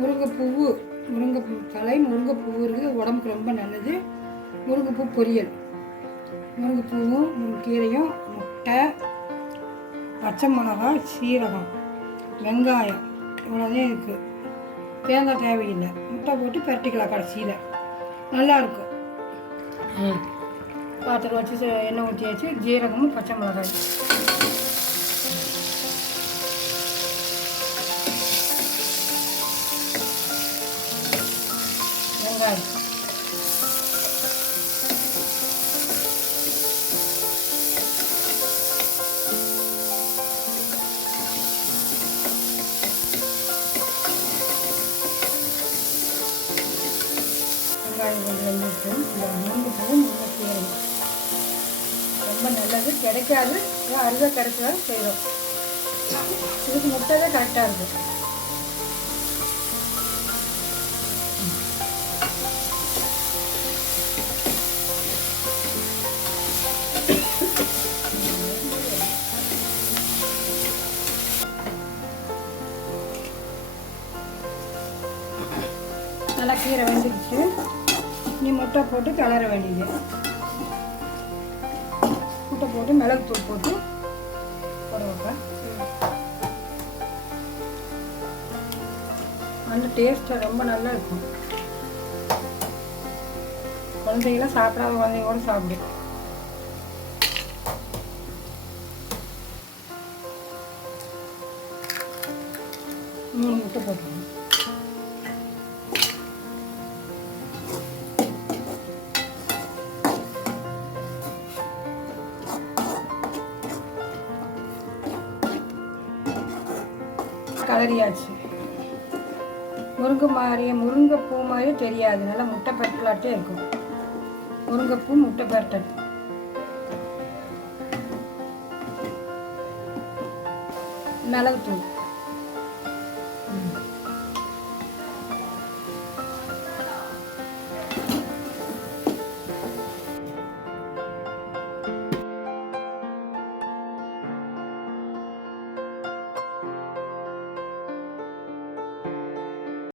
முருங்கைப்பூவு முருங்கைப்பூ தலை முருங்கைப்பூ இருக்குது உடம்புக்கு ரொம்ப நல்லது. முருங்கைப்பூ பொரியல். முருங்கைப்பூவும் முருங்கீரையும் முட்டை பச்சை மிளகா சீரகம் வெங்காயம் இவ்வளோதான் இருக்குது தேங்காய் தேவையில்லை. முட்டை போட்டு பரட்டிக்கலாம் கடைசியில். நல்லாயிருக்கும் பாத்திரம் வச்சு எண்ணெய் ஊற்றியாச்சு ஜீரகமும் பச்சை மிளகாய் வெங்காயம் வெங்காயம் கொஞ்சம் வெந்துட்டு இந்த பூவும் ரொம்ப நல்லது. கிடைக்காது. ஏன் அருகா கிடைச்சா செய்கிறோம் இதுக்கு முட்டை தான் கரெக்டாக இருக்குது நல்லா கீரை வெந்துடுச்சு நீ முட்டை போட்டு கிளற வேண்டியது. முட்டை போட்டு மிளகுத்தூள் போட்டு போட வைப்பேன் அந்த டேஸ்ட்டு ரொம்ப நல்லா இருக்கும். குழந்தைகளாம் சாப்பிடாத குழந்தைங்க கூட சாப்பிடும் மூணு முட்டை போட்டுருவோம் கலரியாச்சு முருங்கை மாதிரியே முருங்கைப்பூ மாதிரியே தெரியாது. நல்லா முட்டை பெருக்கலாட்டே இருக்கும். முருங்கைப்பூ முட்டை பெரட்டல் மிளகுத்தூள்.